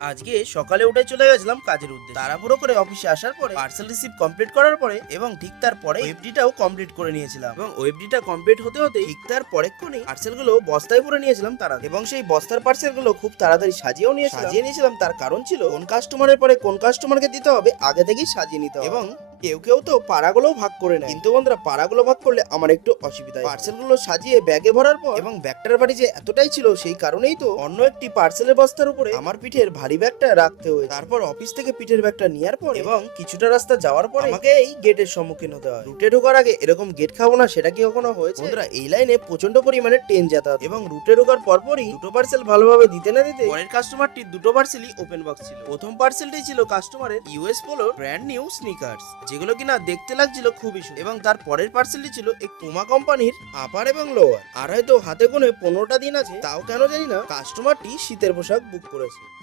আজকে সকালে উঠে চলে গেছিলাম কাজের উদ্দেশ্যে। তাড়াহুড়ো করে অফিসে আসার পরে পার্সেল রিসিভ কমপ্লিট করার পরে এবং ঠিক তারপরে ওয়েবডিটাও কমপ্লিট করে নিয়েছিলাম এবং ওয়েবডিটা কমপ্লিট হতে হতে ঠিক তার পরেক্ষণই পার্সেলগুলো বস্তায় ভরে নিয়েছিলাম তারা, এবং সেই বস্তার পার্সেলগুলো খুব তাড়াতাড়ি সাজিয়ে নিয়েছিলাম। তার কারণ ছিল কোন কাস্টমারের পরে কোন কাস্টমারকে দিতে হবে আগে থেকেই সাজিয়ে নিতে হবে। এবং কেউ কেউ তো পাড়াগুলো ভাগ করে নেয়, কিন্তু বন্ধুরা পাড়াগুলো ভাগ করলে আমার একটু অসুবিধা। পার্সেলগুলো সাজিয়ে ব্যাগে ভরার পর এবং ব্যাগটার ভারী যে এতটাই ছিল সেই কারণেই তো অন্য একটি পার্সেলের বস্তার উপরে আমার পিঠের ভারী ব্যাগটা রাখতে হয়েছে। তারপর অফিস থেকে পিঠের ব্যাগটা নেওয়ার পর এবং কিছুটা রাস্তা যাওয়ার পর আমাকে এই গেটের সম্মুখীন হতে হয়। রুটে ঢোকার আগে এরকম গেট খাবো না সেটা কি কখনো হয়েছে? বন্ধুরা এই লাইনে প্রচন্ড পরিমাণে ট্রেন যাতায়াত, এবং রুটে ঢোকার পরপরই দুটো পার্সেল ভালোভাবে দিতে না দিতে পরের কাস্টমারটি দুটো পার্সেলই ওপেন বক্স ছিল। প্রথম পার্সেলটি ছিল কাস্টমারের ইউএস পোলোর ব্র্যান্ড নিউ স্নিকার্স, যেগুলো কিনা দেখতে লাগছিল খুবই সুন্দর, এবং তার পরের পার্সেলটি ছিল এক পুমা কোম্পানির আপার এবং লোয়ার। আর হয়তো হাতে গোনে 15টা দিন আছে, তাও কেন জানি না কাস্টমারটি শীতের পোশাক বুক করেছে।